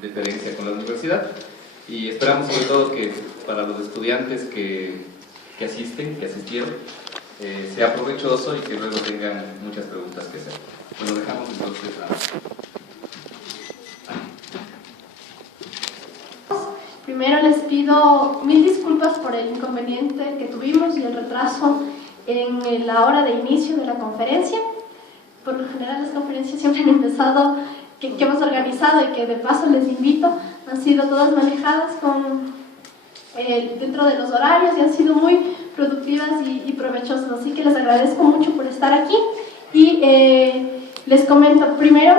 deferencia con la universidad, y esperamos sobre todo que para los estudiantes que asistieron, sea provechoso y que luego tengan muchas preguntas que hacer. Bueno, dejamos entonces Primero les pido mil disculpas por el inconveniente que tuvimos y el retraso en la hora de inicio de la conferencia. Por lo general las conferencias siempre han empezado, que hemos organizado y que de paso les invito, han sido todas manejadas dentro de los horarios y han sido muy productivas y provechosas, así que les agradezco mucho por estar aquí. Y les comento primero,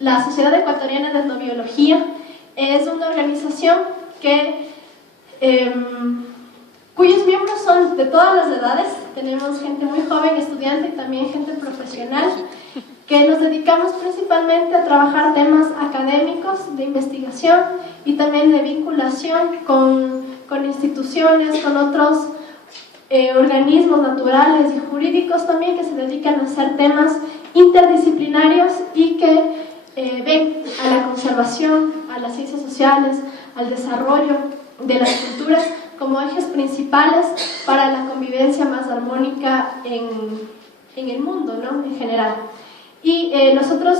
la Sociedad Ecuatoriana de Etnobiología es una organización cuyos miembros son de todas las edades. Tenemos gente muy joven, estudiante, y también gente profesional, que nos dedicamos principalmente a trabajar temas académicos, de investigación y también de vinculación con instituciones, con otros organismos naturales y jurídicos también, que se dedican a hacer temas interdisciplinarios y que ven a la conservación, a las ciencias sociales, al desarrollo de las culturas como ejes principales para la convivencia más armónica en el mundo, ¿no? En general. Y nosotros,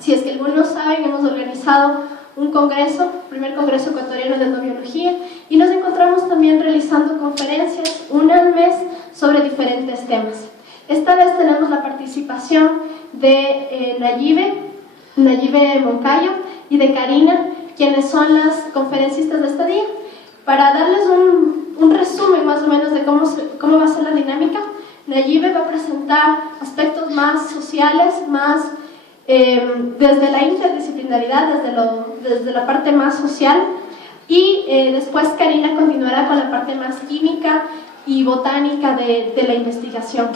si es que algunos saben, hemos organizado un congreso, primer congreso ecuatoriano de etnobiología, y nos encontramos también realizando conferencias una al mes sobre diferentes temas. Esta vez tenemos la participación de Nayibe Moncayo y de Karina, quienes son las conferencistas de este día. Para darles un resumen más o menos de cómo va a ser la dinámica, Nayibe va a presentar aspectos más sociales, más desde la interdisciplinaridad, desde la parte más social, y después Karina continuará con la parte más química y botánica de la investigación.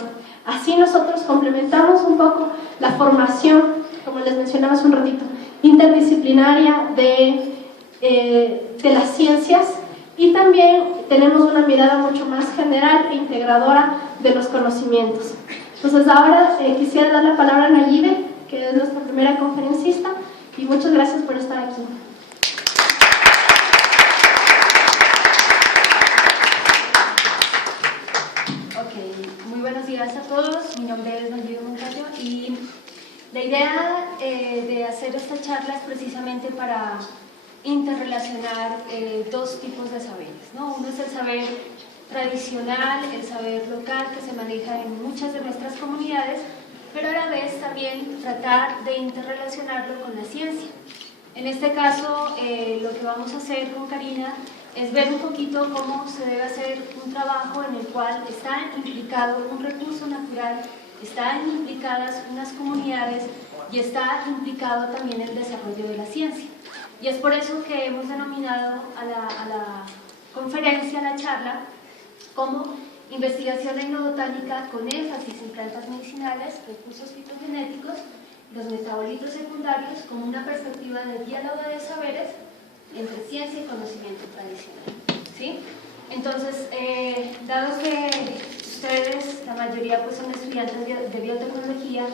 Así nosotros complementamos un poco la formación, como les mencionaba hace un ratito, interdisciplinaria de las ciencias, y también tenemos una mirada mucho más general e integradora de los conocimientos. Entonces ahora quisiera dar la palabra a Nayibe, que es nuestra primera conferencista, y muchas gracias por estar aquí. Muy buenos días a todos, mi nombre es Nayibe Moncayo y la idea de hacer esta charla es precisamente para interrelacionar dos tipos de saberes, ¿no? Uno es el saber tradicional, el saber local que se maneja en muchas de nuestras comunidades, pero a la vez también tratar de interrelacionarlo con la ciencia. En este caso, lo que vamos a hacer con Karina es ver un poquito cómo se debe hacer un trabajo en el cual está implicado un recurso natural, están implicadas unas comunidades y está implicado también el desarrollo de la ciencia. Y es por eso que hemos denominado a la conferencia, a la charla, como investigación etnobotánica con énfasis en plantas medicinales, recursos fitogenéticos, los metabolitos secundarios, como una perspectiva de diálogo de saberes entre ciencia y conocimiento tradicional, ¿sí? Entonces, dado que ustedes, la mayoría pues son estudiantes de biotecnología,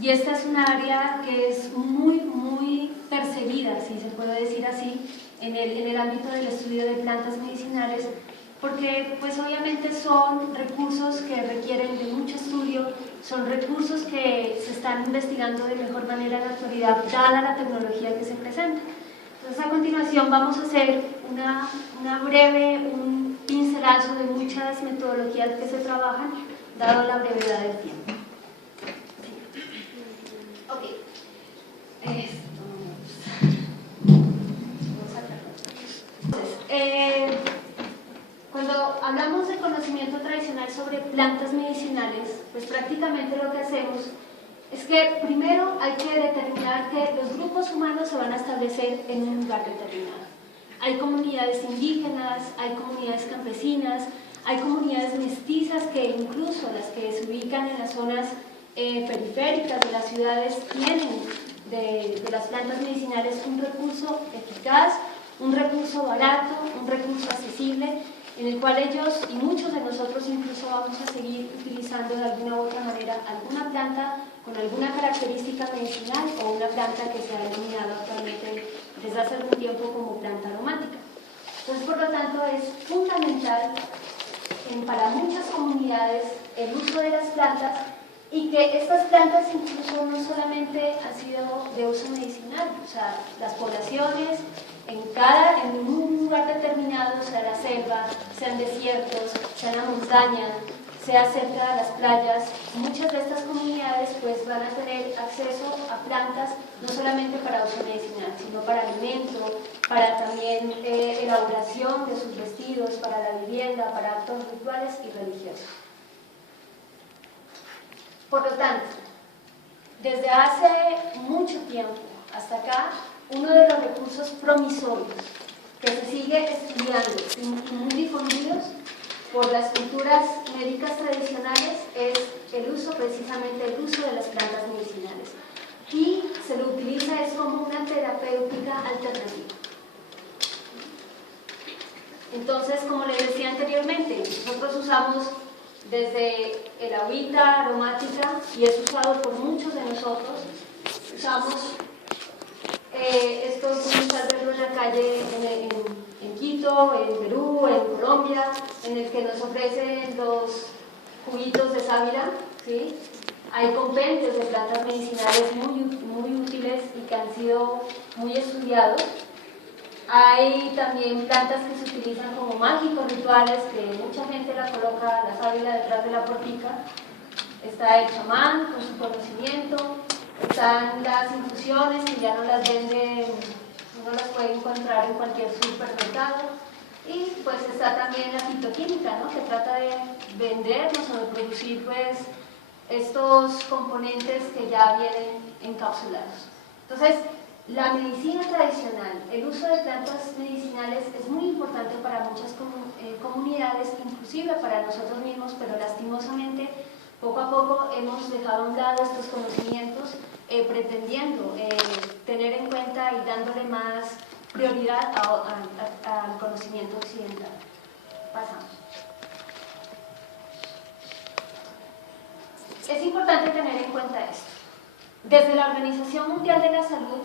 y esta es un área que es muy percibida, si se puede decir así, en el ámbito del estudio de plantas medicinales, porque pues obviamente son recursos que requieren de mucho estudio, son recursos que se están investigando de mejor manera en la actualidad, dada la tecnología que se presenta. Entonces, a continuación vamos a hacer un pincelazo de muchas metodologías que se trabajan, dado la brevedad del tiempo. Ok. Cuando hablamos de conocimiento tradicional sobre plantas medicinales, pues prácticamente lo que hacemos es que primero hay que determinar que los grupos humanos se van a establecer en un lugar determinado. Hay comunidades indígenas, hay comunidades campesinas, hay comunidades mestizas que incluso las que se ubican en las zonas periféricas de las ciudades tienen de las plantas medicinales un recurso eficaz, un recurso barato, un recurso accesible, en el cual ellos y muchos de nosotros incluso vamos a seguir utilizando de alguna u otra manera alguna planta con alguna característica medicinal o una planta que se ha denominado actualmente desde hace algún tiempo como planta aromática. Entonces, por lo tanto, es fundamental para muchas comunidades el uso de las plantas, y que estas plantas incluso no solamente han sido de uso medicinal, o sea, las poblaciones en un lugar determinado, sea la selva, sean desiertos, sea la montaña, sea cerca de las playas, muchas de estas comunidades pues van a tener acceso a plantas no solamente para uso medicinal, sino para alimento, para también elaboración de sus vestidos, para la vivienda, para actos rituales y religiosos. Por lo tanto, desde hace mucho tiempo hasta acá, uno de los recursos promisorios que se sigue estudiando y muy difundidos por las culturas médicas tradicionales es precisamente el uso de las plantas medicinales. Y se lo utiliza es como una terapéutica alternativa. Entonces, como les decía anteriormente, nosotros usamos desde el agüita aromática, y es usado por muchos de nosotros. Usamos esto, podemos verlo en la calle en Quito, en Perú, en Colombia, en el que nos ofrecen los juguitos de sábila, ¿sí? Hay compendios de plantas medicinales muy útiles y que han sido muy estudiados. Hay también plantas que se utilizan como mágicos rituales, que mucha gente la coloca la sábila detrás de la portica. Está el chamán con su conocimiento, están las infusiones que ya no las venden, uno las puede encontrar en cualquier supermercado. Y pues está también la fitoquímica, ¿no? Que trata de vendernos o de producir pues estos componentes que ya vienen encapsulados. Entonces, la medicina tradicional, el uso de plantas medicinales es muy importante para muchas comunidades, inclusive para nosotros mismos, pero lastimosamente poco a poco hemos dejado a un lado estos conocimientos, pretendiendo tener en cuenta y dándole más prioridad al conocimiento occidental. Pasamos. Es importante tener en cuenta esto. Desde la Organización Mundial de la Salud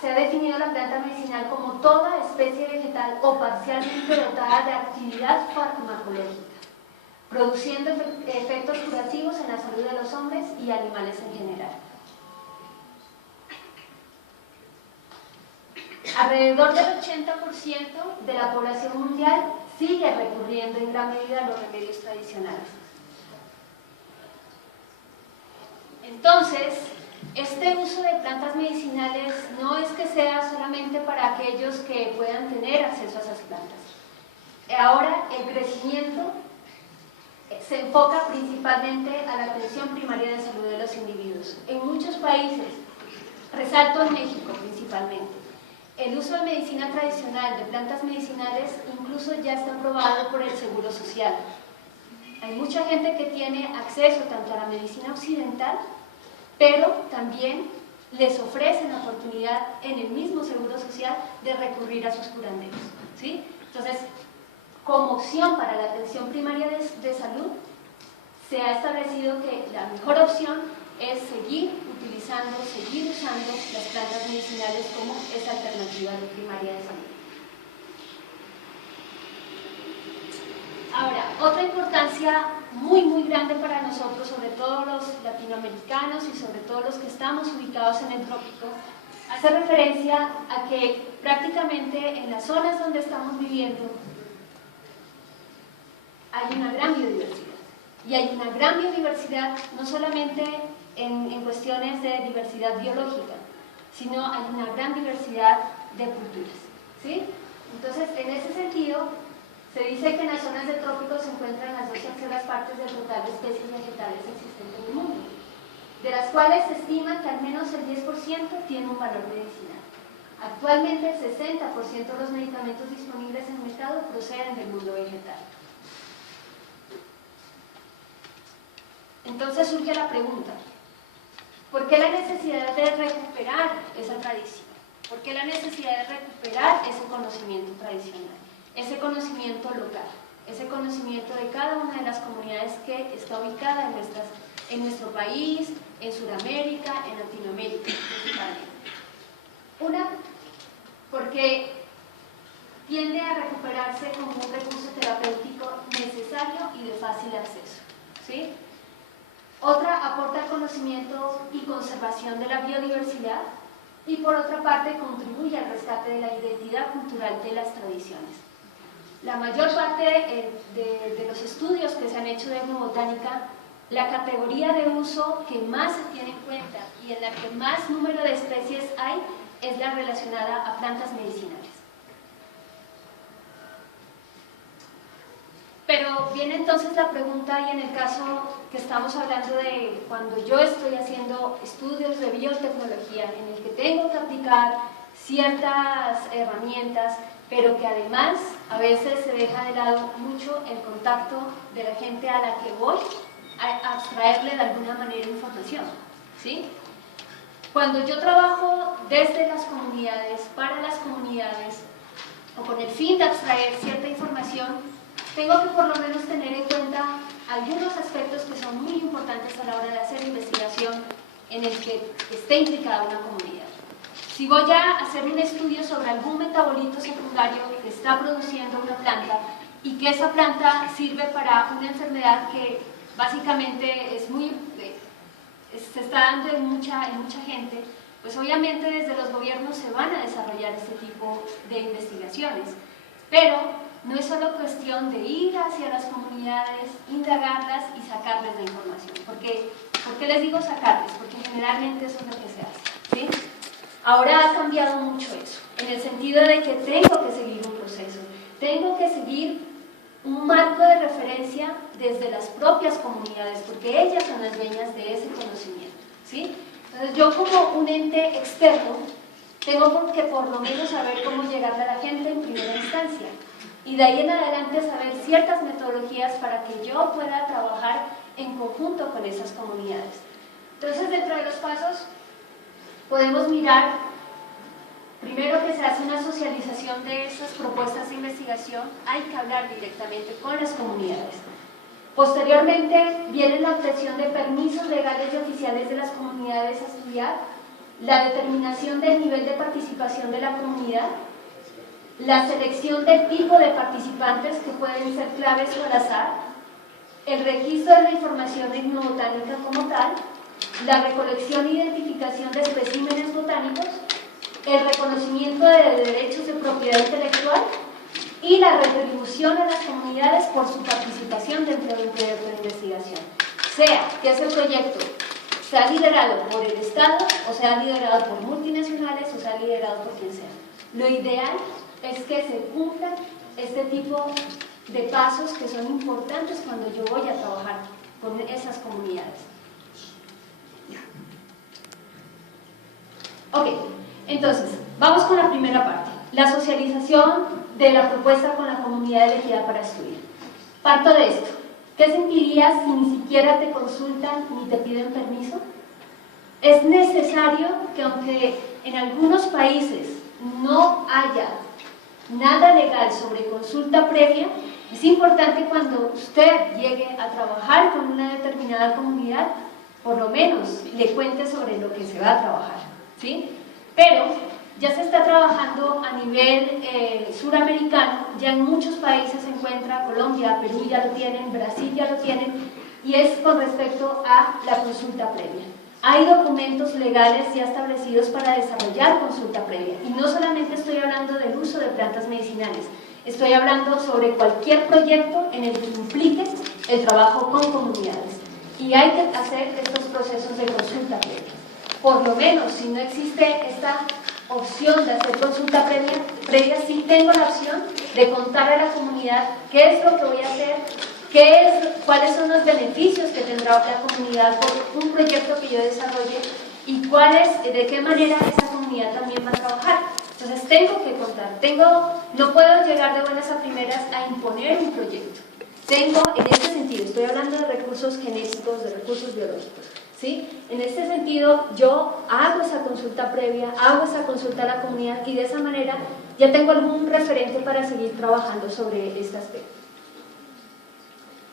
se ha definido la planta medicinal como toda especie vegetal o parcialmente dotada de actividad farmacológica, produciendo efectos curativos en la salud de los hombres y animales en general. Alrededor del 80% de la población mundial sigue recurriendo en gran medida a los remedios tradicionales. Entonces, este uso de plantas medicinales no es que sea solamente para aquellos que puedan tener acceso a esas plantas. Ahora el crecimiento se enfoca principalmente a la atención primaria de salud de los individuos. En muchos países, resalto en México principalmente, el uso de medicina tradicional, de plantas medicinales, incluso ya está aprobado por el Seguro Social. Hay mucha gente que tiene acceso tanto a la medicina occidental, pero también les ofrecen la oportunidad en el mismo Seguro Social de recurrir a sus curanderos, ¿sí? Entonces, como opción para la atención primaria de salud, se ha establecido que la mejor opción es seguir usando las plantas medicinales como esa alternativa de primaria de salud. Ahora, otra importancia muy grande para nosotros, sobre todo los latinoamericanos y sobre todo los que estamos ubicados en el trópico, hace referencia a que prácticamente en las zonas donde estamos viviendo hay una gran biodiversidad. Y hay una gran biodiversidad no solamente en cuestiones de diversidad biológica, sino hay una gran diversidad de culturas, ¿sí? Entonces, en ese sentido, se dice que en las zonas del trópico se encuentran las 2 terceras partes del total de especies vegetales existentes en el mundo, de las cuales se estima que al menos el 10% tiene un valor medicinal. Actualmente el 60% de los medicamentos disponibles en el mercado proceden del mundo vegetal. Entonces surge la pregunta, ¿por qué la necesidad de recuperar esa tradición? ¿Por qué la necesidad de recuperar ese conocimiento tradicional? Ese conocimiento local, ese conocimiento de cada una de las comunidades que está ubicada en nuestro país, en Sudamérica, en Latinoamérica principalmente. Una porque tiende a recuperarse como un recurso terapéutico necesario y de fácil acceso, ¿sí? Otra, aporta conocimiento y conservación de la biodiversidad, y por otra parte contribuye al rescate de la identidad cultural de las tradiciones. La mayor parte de los estudios que se han hecho de etnobotánica, la categoría de uso que más se tiene en cuenta y en la que más número de especies hay es la relacionada a plantas medicinales. Pero viene entonces la pregunta, y en el caso que estamos hablando de cuando yo estoy haciendo estudios de biotecnología en el que tengo que aplicar ciertas herramientas, pero que además a veces se deja de lado mucho el contacto de la gente a la que voy a abstraerle de alguna manera información, ¿sí? Cuando yo trabajo desde las comunidades, para las comunidades, o con el fin de abstraer cierta información, tengo que por lo menos tener en cuenta algunos aspectos que son muy importantes a la hora de hacer investigación en el que esté implicada una comunidad. Si voy a hacer un estudio sobre algún metabolito secundario que está produciendo una planta y que esa planta sirve para una enfermedad que básicamente se está dando en mucha gente, pues obviamente desde los gobiernos se van a desarrollar este tipo de investigaciones. Pero no es solo cuestión de ir hacia las comunidades, indagarlas y sacarles la información. ¿Por qué les digo sacarles? Porque generalmente eso es lo que se hace, ¿sí? Ahora ha cambiado mucho eso, en el sentido de que tengo que seguir un proceso, tengo que seguir un marco de referencia desde las propias comunidades, porque ellas son las dueñas de ese conocimiento, ¿sí? Entonces yo como un ente externo tengo que por lo menos saber cómo llegarle a la gente en primera instancia, y de ahí en adelante saber ciertas metodologías para que yo pueda trabajar en conjunto con esas comunidades. Entonces, dentro de los pasos podemos mirar primero que se hace una socialización de esas propuestas de investigación, hay que hablar directamente con las comunidades. Posteriormente viene la obtención de permisos legales y oficiales de las comunidades a estudiar, la determinación del nivel de participación de la comunidad, la selección del tipo de participantes que pueden ser claves o al azar, el registro de la información etnobotánica como tal, la recolección e identificación de especímenes botánicos, el reconocimiento de derechos de propiedad intelectual y la retribución a las comunidades por su participación dentro de un proyecto de investigación. Sea que ese proyecto sea liderado por el Estado, o sea liderado por multinacionales, o sea liderado por quien sea. Lo ideal es que se cumplan este tipo de pasos que son importantes cuando yo voy a trabajar con esas comunidades. Ok, entonces, vamos con la primera parte, la socialización de la propuesta con la comunidad elegida para estudiar. Parto de esto. ¿Qué sentirías si ni siquiera te consultan ni te piden permiso? Es necesario que, aunque en algunos países no haya nada legal sobre consulta previa, es importante cuando usted llegue a trabajar con una determinada comunidad, por lo menos le cuente sobre lo que se va a trabajar, ¿sí? Pero ya se está trabajando a nivel suramericano, ya en muchos países se encuentra, Colombia, Perú ya lo tienen, Brasil ya lo tienen, y es con respecto a la consulta previa. Hay documentos legales ya establecidos para desarrollar consulta previa, y no solamente estoy hablando del uso de plantas medicinales, estoy hablando sobre cualquier proyecto en el que implique el trabajo con comunidades, y hay que hacer estos procesos de consulta previa. Por lo menos, si no existe esta opción de hacer consulta previa, sí tengo la opción de contar a la comunidad qué es lo que voy a hacer, cuáles son los beneficios que tendrá la comunidad por un proyecto que yo desarrolle y de qué manera esa comunidad también va a trabajar. Entonces tengo que contar, no puedo llegar de buenas a primeras a imponer un proyecto. En este sentido, estoy hablando de recursos genéticos, de recursos biológicos, ¿sí? En este sentido, yo hago esa consulta previa, hago esa consulta a la comunidad y de esa manera ya tengo algún referente para seguir trabajando sobre este aspecto.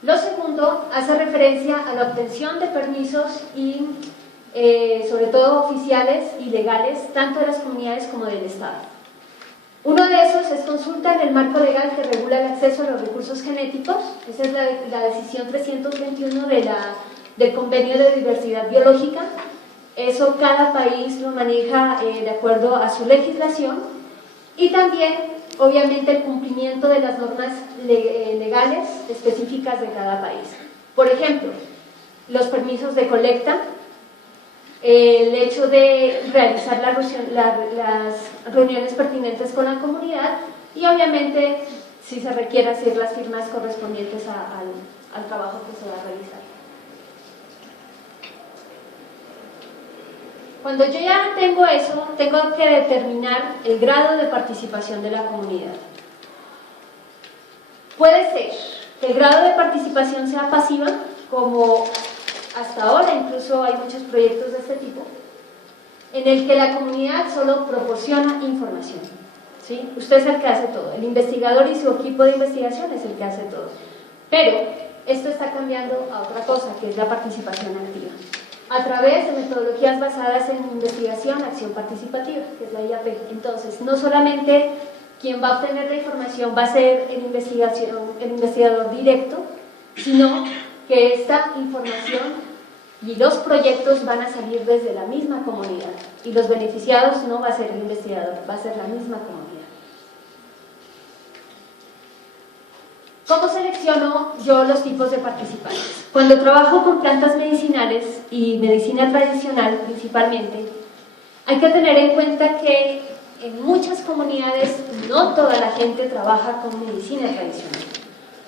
Lo segundo hace referencia a la obtención de permisos y sobre todo oficiales y legales, tanto de las comunidades como del Estado. es consulta en el marco legal que regula el acceso a los recursos genéticos. Esa es la decisión 321 del Convenio de Diversidad Biológica. Eso cada país lo maneja de acuerdo a su legislación. Y también, obviamente, el cumplimiento de las normas legales específicas de cada país. Por ejemplo, los permisos de colecta, el hecho de realizar las reuniones pertinentes con la comunidad y obviamente si se requiere hacer las firmas correspondientes al trabajo que se va a realizar. Cuando yo ya tengo eso, tengo que determinar el grado de participación de la comunidad. Puede ser que el grado de participación sea pasiva, como hasta ahora incluso hay muchos proyectos de este tipo, en el que la comunidad solo proporciona información, ¿sí? Usted es el que hace todo, el investigador y su equipo de investigación es el que hace todo. Pero esto está cambiando a otra cosa, que es la participación activa, a través de metodologías basadas en investigación, acción participativa, que es la IAP. Entonces, no solamente quien va a obtener la información va a ser el investigador directo, sino que esta información y los proyectos van a salir desde la misma comunidad y los beneficiados no va a ser el investigador, va a ser la misma comunidad. ¿Cómo selecciono yo los tipos de participantes? Cuando trabajo con plantas medicinales y medicina tradicional principalmente, hay que tener en cuenta que en muchas comunidades no toda la gente trabaja con medicina tradicional.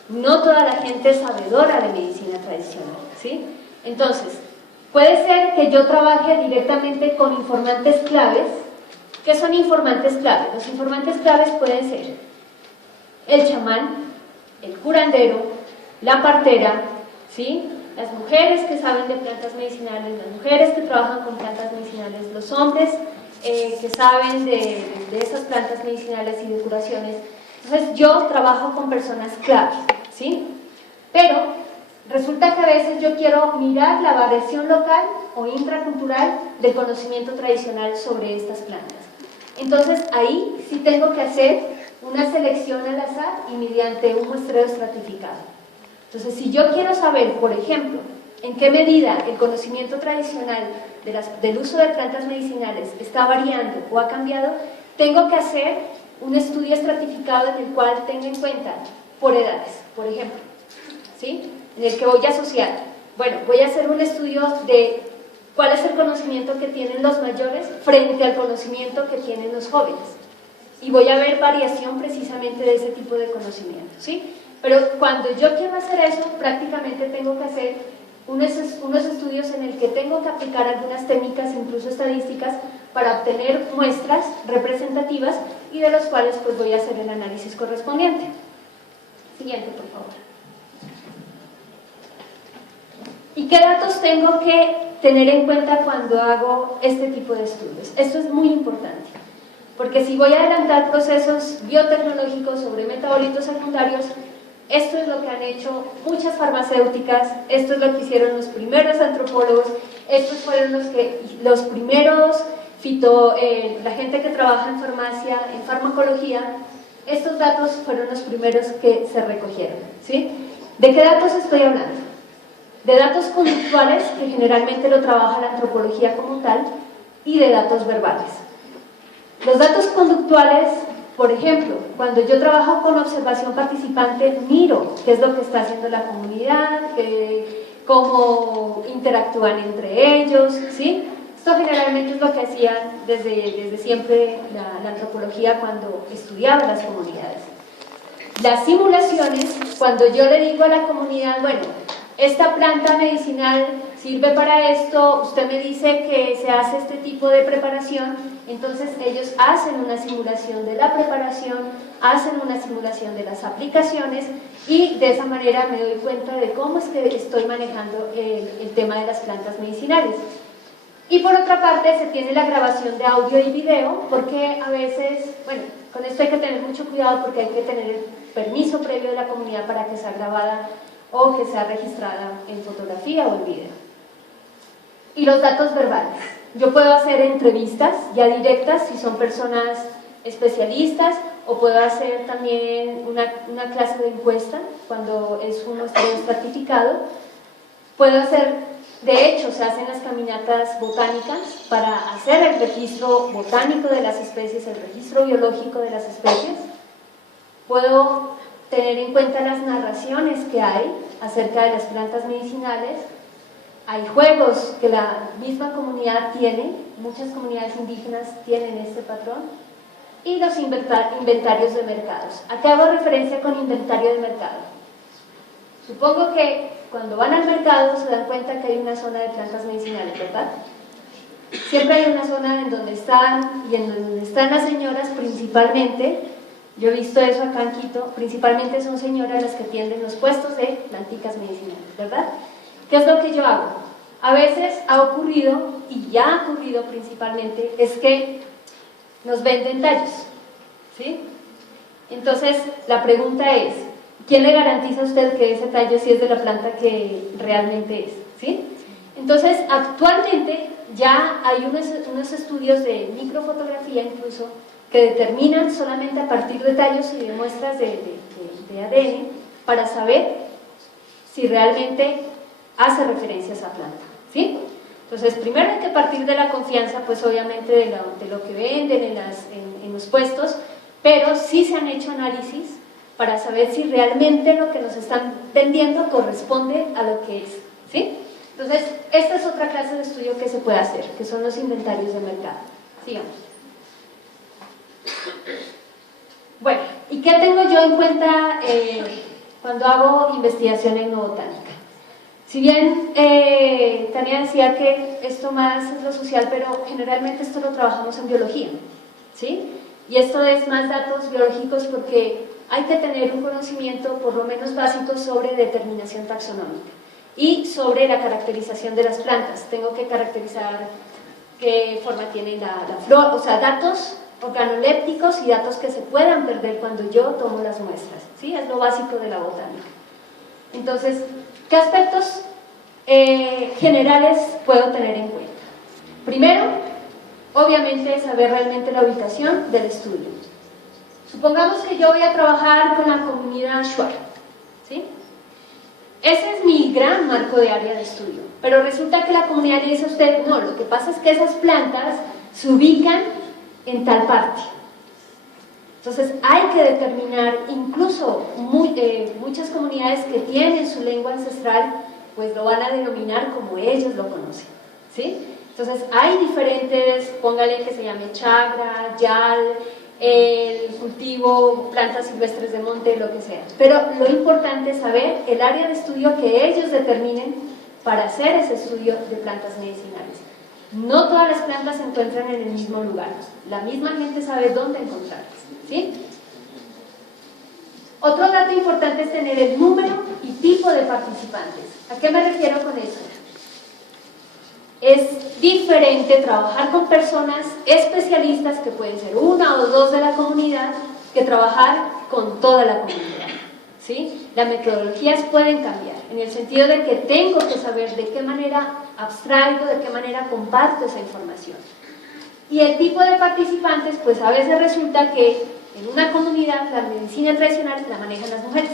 No toda la gente es sabedora de medicina tradicional, ¿sí? Entonces, puede ser que yo trabaje directamente con informantes claves. ¿Qué son informantes claves? Los informantes claves pueden ser el chamán, el curandero, la partera, ¿sí? Las mujeres que saben de plantas medicinales, las mujeres que trabajan con plantas medicinales, los hombres que saben de esas plantas medicinales y de curaciones. Entonces, yo trabajo con personas claves, ¿sí? Pero resulta que a veces yo quiero mirar la variación local o intracultural del conocimiento tradicional sobre estas plantas. Entonces, ahí sí tengo que hacer una selección al azar y mediante un muestreo estratificado. Entonces, si yo quiero saber, por ejemplo, en qué medida el conocimiento tradicional del uso de plantas medicinales está variando o ha cambiado, tengo que hacer un estudio estratificado en el cual tenga en cuenta por edades, por ejemplo, ¿sí? En el que voy a asociar, bueno, voy a hacer un estudio de cuál es el conocimiento que tienen los mayores frente al conocimiento que tienen los jóvenes. Y voy a ver variación precisamente de ese tipo de conocimiento, ¿sí? Pero cuando yo quiero hacer eso, prácticamente tengo que hacer unos estudios en el que tengo que aplicar algunas técnicas, incluso estadísticas, para obtener muestras representativas y de los cuales pues voy a hacer el análisis correspondiente. Siguiente, por favor. ¿Y qué datos tengo que tener en cuenta cuando hago este tipo de estudios? Esto es muy importante, porque si voy a adelantar procesos biotecnológicos sobre metabolitos secundarios, esto es lo que han hecho muchas farmacéuticas, esto es lo que hicieron los primeros antropólogos, estos fueron los primeros la gente que trabaja en farmacia, en farmacología. Estos datos fueron los primeros que se recogieron, ¿sí? ¿De qué datos estoy hablando? De datos conductuales, que generalmente lo trabaja la antropología como tal, y de datos verbales. Los datos conductuales, por ejemplo, cuando yo trabajo con observación participante, miro qué es lo que está haciendo la comunidad, cómo interactúan entre ellos, ¿sí? Esto generalmente es lo que hacían desde siempre la antropología cuando estudiaba las comunidades. Las simulaciones, cuando yo le digo a la comunidad, bueno, esta planta medicinal sirve para esto, usted me dice que se hace este tipo de preparación, entonces ellos hacen una simulación de la preparación, hacen una simulación de las aplicaciones y de esa manera me doy cuenta de cómo es que estoy manejando el tema de las plantas medicinales. Y por otra parte se tiene la grabación de audio y video, porque a veces, bueno, con esto hay que tener mucho cuidado porque hay que tener el permiso previo de la comunidad para que sea grabada o que sea registrada en fotografía o en video. Y los datos verbales. Yo puedo hacer entrevistas ya directas si son personas especialistas, o puedo hacer también una clase de encuesta cuando es un muestreo estratificado. Puedo hacer, de hecho, se hacen las caminatas botánicas para hacer el registro botánico de las especies, el registro biológico de las especies. Puedo tener en cuenta las narraciones que hay acerca de las plantas medicinales. Hay juegos que la misma comunidad tiene, muchas comunidades indígenas tienen este patrón, y los inventarios de mercados. ¿A qué hago referencia con inventario de mercado? Supongo que cuando van al mercado se dan cuenta que hay una zona de plantas medicinales, ¿verdad? Siempre hay una zona en donde están, y en donde están las señoras principalmente. Yo he visto eso acá en Quito, principalmente son señoras las que tienden los puestos de planticas medicinales, ¿verdad? ¿Qué es lo que yo hago? A veces ha ocurrido, y ya ha ocurrido principalmente, es que nos venden tallos, ¿sí? Entonces, la pregunta es, ¿quién le garantiza a usted que ese tallo sí es de la planta que realmente es? ¿Sí? Entonces, actualmente ya hay unos estudios de microfotografía incluso que determinan solamente a partir de tallos y de muestras de ADN para saber si realmente hace referencia a esa planta, ¿sí? Entonces, primero hay que partir de la confianza, pues obviamente de lo que venden en los puestos, pero sí se han hecho análisis para saber si realmente lo que nos están vendiendo corresponde a lo que es, ¿sí? Entonces, esta es otra clase de estudio que se puede hacer, que son los inventarios de mercado. Sigamos. Bueno, ¿y qué tengo yo en cuenta cuando hago investigación etnobotánica? Si bien Tania decía que esto más es lo social, pero generalmente esto lo trabajamos en biología, ¿sí? Y esto es más datos biológicos porque hay que tener un conocimiento por lo menos básico sobre determinación taxonómica y sobre la caracterización de las plantas. Tengo que caracterizar qué forma tiene la flor, o sea, datos organolépticos y datos que se puedan perder cuando yo tomo las muestras, ¿sí? Es lo básico de la botánica. Entonces, ¿qué aspectos generales puedo tener en cuenta? Primero, obviamente, saber realmente la ubicación del estudio. Supongamos que yo voy a trabajar con la comunidad Shuar, ¿sí? Ese es mi gran marco de área de estudio, pero resulta que la comunidad le dice a usted, no, lo que pasa es que esas plantas se ubican en tal parte. Entonces hay que determinar, incluso muchas comunidades que tienen su lengua ancestral, pues lo van a denominar como ellos lo conocen, ¿sí? Entonces hay diferentes, póngale que se llame chagra, yal, el cultivo, plantas silvestres de monte, lo que sea. Pero lo importante es saber el área de estudio que ellos determinen para hacer ese estudio de plantas medicinales. No todas las plantas se encuentran en el mismo lugar. La misma gente sabe dónde encontrarlas, ¿sí? Otro dato importante es tener el número y tipo de participantes. ¿A qué me refiero con eso? Es diferente trabajar con personas especialistas, que pueden ser una o dos de la comunidad, que trabajar con toda la comunidad, ¿sí? Las metodologías pueden cambiar, en el sentido de que tengo que saber de qué manera abstraigo, de qué manera comparto esa información. Y el tipo de participantes, pues a veces resulta que en una comunidad la medicina tradicional la manejan las mujeres,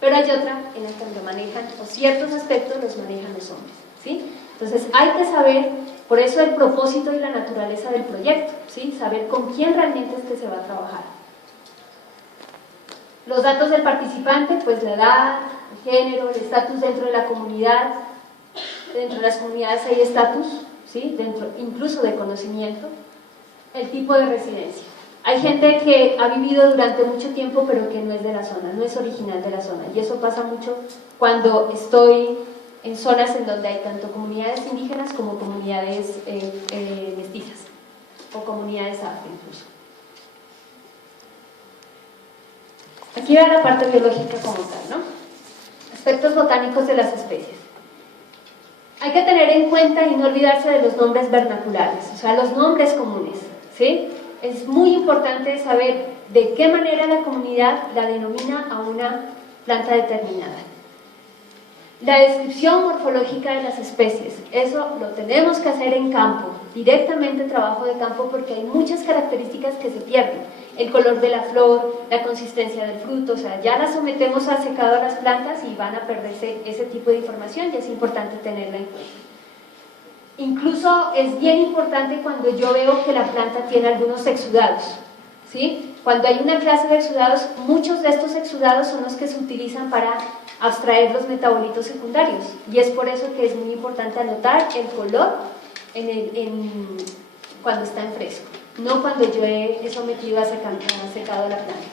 pero hay otra en la que lo manejan, o ciertos aspectos los manejan los hombres, ¿sí? Entonces hay que saber, por eso el propósito y la naturaleza del proyecto, ¿sí? Saber con quién realmente es que se va a trabajar. Los datos del participante, pues la edad, el género, el estatus dentro de la comunidad. Dentro de las comunidades hay estatus, ¿sí? Dentro incluso de conocimiento. El tipo de residencia. Hay gente que ha vivido durante mucho tiempo pero que no es de la zona, no es original de la zona, y eso pasa mucho cuando estoy en zonas en donde hay tanto comunidades indígenas como comunidades mestizas o comunidades afro incluso. Aquí va la parte biológica como tal, ¿no? Aspectos botánicos de las especies. Hay que tener en cuenta y no olvidarse de los nombres vernaculares, o sea, los nombres comunes, ¿sí? Es muy importante saber de qué manera la comunidad la denomina a una planta determinada. La descripción morfológica de las especies, eso lo tenemos que hacer en campo, directamente trabajo de campo porque hay muchas características que se pierden. El color de la flor, la consistencia del fruto, o sea, ya las sometemos a secado a las plantas y van a perderse ese tipo de información y es importante tenerla en cuenta. Incluso es bien importante cuando yo veo que la planta tiene algunos exudados, ¿sí? Cuando hay una clase de exudados, muchos de estos exudados son los que se utilizan para abstraer los metabolitos secundarios y es por eso que es muy importante anotar el color cuando está en fresco, no cuando yo he sometido a secado la planta.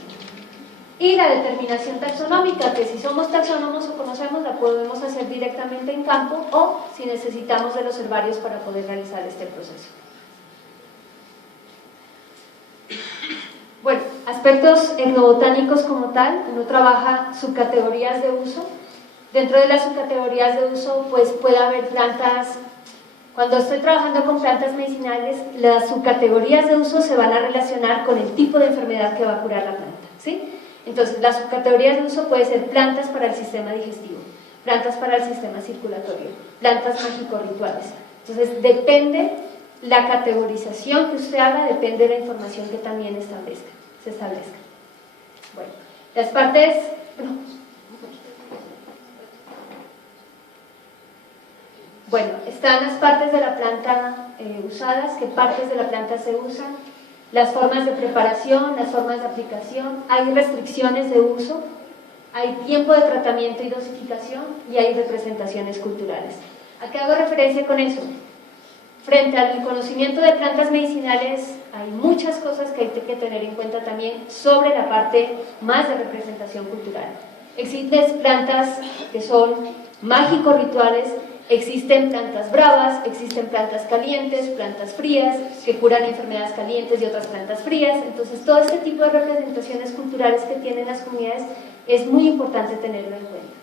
Y la determinación taxonómica, que si somos taxónomos o conocemos, la podemos hacer directamente en campo o si necesitamos de los herbarios para poder realizar este proceso. Bueno, aspectos etnobotánicos como tal, uno trabaja subcategorías de uso. Dentro de las subcategorías de uso, pues puede haber plantas. Cuando estoy trabajando con plantas medicinales, las subcategorías de uso se van a relacionar con el tipo de enfermedad que va a curar la planta, ¿sí? Entonces, las subcategorías de uso pueden ser plantas para el sistema digestivo, plantas para el sistema circulatorio, plantas mágico-rituales. Entonces, depende la categorización que usted haga, depende de la información que también se establezca. Bueno, las partes... Bueno, están las partes de la planta usadas, qué partes de la planta se usan, las formas de preparación, las formas de aplicación, hay restricciones de uso, hay tiempo de tratamiento y dosificación y hay representaciones culturales. ¿A qué hago referencia con eso? Frente al conocimiento de plantas medicinales hay muchas cosas que hay que tener en cuenta también sobre la parte más de representación cultural. Existen plantas que son mágico-rituales, existen plantas bravas, existen plantas calientes, plantas frías, que curan enfermedades calientes y otras plantas frías. Entonces, todo este tipo de representaciones culturales que tienen las comunidades es muy importante tenerlo en cuenta.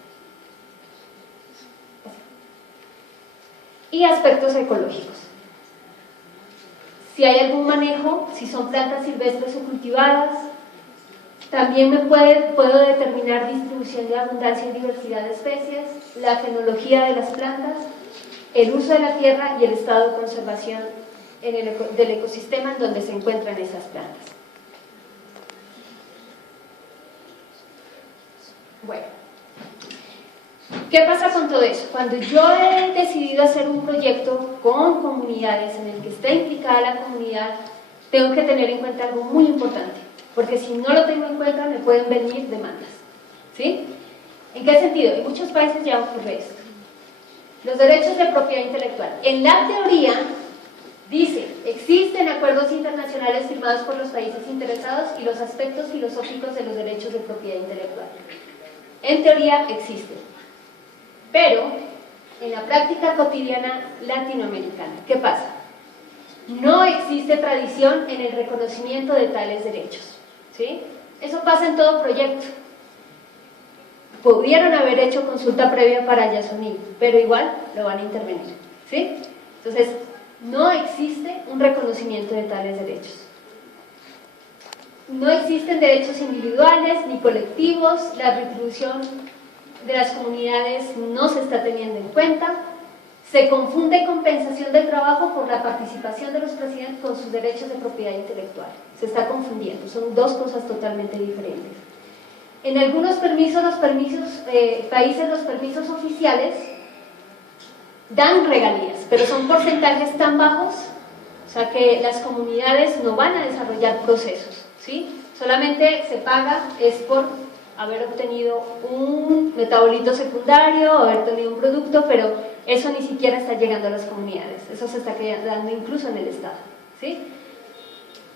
Y aspectos ecológicos. Si hay algún manejo, si son plantas silvestres o cultivadas, también puedo determinar distribución de abundancia y diversidad de especies, la fenología de las plantas, el uso de la tierra y el estado de conservación del ecosistema en donde se encuentran esas plantas. Bueno, ¿qué pasa con todo eso? Cuando yo he decidido hacer un proyecto con comunidades en el que esté implicada la comunidad, tengo que tener en cuenta algo muy importante. Porque si no lo tengo en cuenta me pueden venir demandas, ¿sí? ¿En qué sentido? En muchos países ya ocurre esto. Los derechos de propiedad intelectual. En la teoría dice, existen acuerdos internacionales firmados por los países interesados y los aspectos filosóficos de los derechos de propiedad intelectual. En teoría existen, pero en la práctica cotidiana latinoamericana, ¿qué pasa? No existe tradición en el reconocimiento de tales derechos. ¿Sí? Eso pasa en todo proyecto. Pudieron haber hecho consulta previa para Yasuní, pero igual lo van a intervenir, ¿sí? Entonces, no existe un reconocimiento de tales derechos. No existen derechos individuales ni colectivos, la retribución de las comunidades no se está teniendo en cuenta. Se confunde compensación del trabajo por la participación de los presidentes con sus derechos de propiedad intelectual. Se está confundiendo, son dos cosas totalmente diferentes. En algunos países los permisos oficiales dan regalías, pero son porcentajes tan bajos, o sea que las comunidades no van a desarrollar procesos, ¿sí? Solamente se paga es por haber obtenido un metabolito secundario, haber tenido un producto, pero eso ni siquiera está llegando a las comunidades, eso se está dando incluso en el Estado, ¿sí?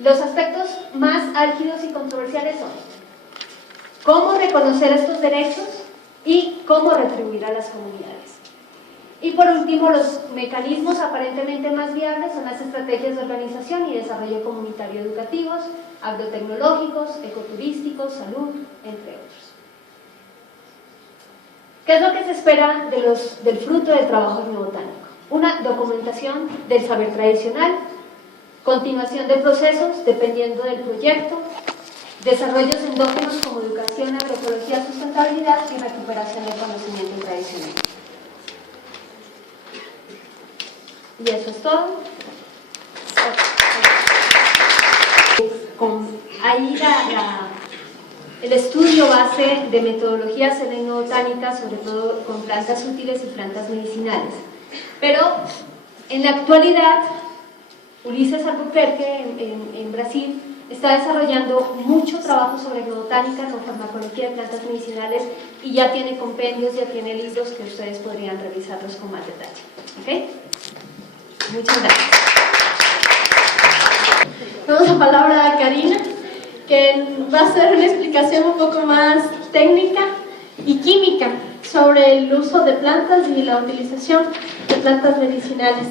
Los aspectos más álgidos y controversiales son cómo reconocer estos derechos y cómo retribuir a las comunidades. Y por último, los mecanismos aparentemente más viables son las estrategias de organización y desarrollo comunitario educativos, agrotecnológicos, ecoturísticos, salud, entre otros. ¿Qué es lo que se espera del fruto del trabajo etnobotánico? Una documentación del saber tradicional, continuación de procesos dependiendo del proyecto, desarrollos endógenos como educación, agroecología, sustentabilidad y recuperación del conocimiento tradicional. Y eso es todo. ahí el estudio base de metodologías selenobotánicas, sobre todo con plantas útiles y plantas medicinales. Pero en la actualidad, Ulises Albuquerque en Brasil está desarrollando mucho trabajo sobre etnobotánica con farmacología de plantas medicinales y ya tiene compendios, ya tiene libros que ustedes podrían revisarlos con más detalle. ¿Ok? Muchas gracias. Damos la palabra a Karina, que va a hacer una explicación un poco más técnica y química sobre el uso de plantas y la utilización de plantas medicinales.